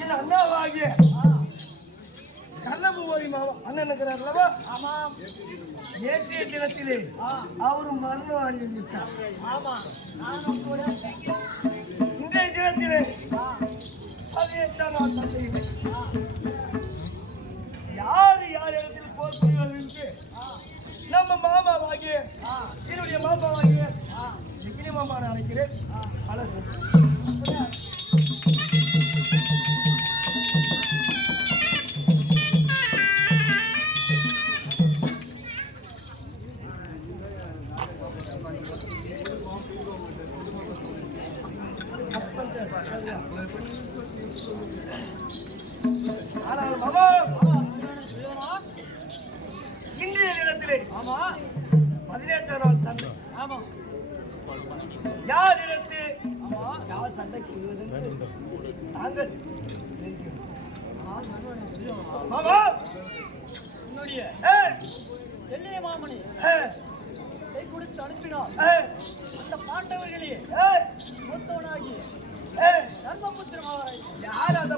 என் அண்ணாவாகிய கள்ளபூவரி மாமா அண்ணன் இருக்கிறார் அல்லவா? ஆமாம். நேற்றைய தினத்திலே அவரும் மரணம் அடைந்துவிட்டார். நானும் கூட இன்றைய தினத்திலே 18ஆம் நாள் சந்தையிலே யார் இடத்தில் போர் புரிவது என்று நம்ம மாமாவாகிய என்னுடைய மாமாவாகிய சிக்கினி மாமாவை அழைக்கிறேன். பல ஆனால் மாமா இன்றைய தினத்திலே 18ஆம் நாள் சண்டை. யார் இடத்து யார் சண்டைக்கு வருவதென்று தாங்கள் மாமா என்னுடைய வெள்ளைய மாமணி கை கொடுத்து அனுப்பினார். அந்த பாண்டவர்களே மூத்தவனாகி தர்மபுத்திர மகாராஜ். யார் அந்த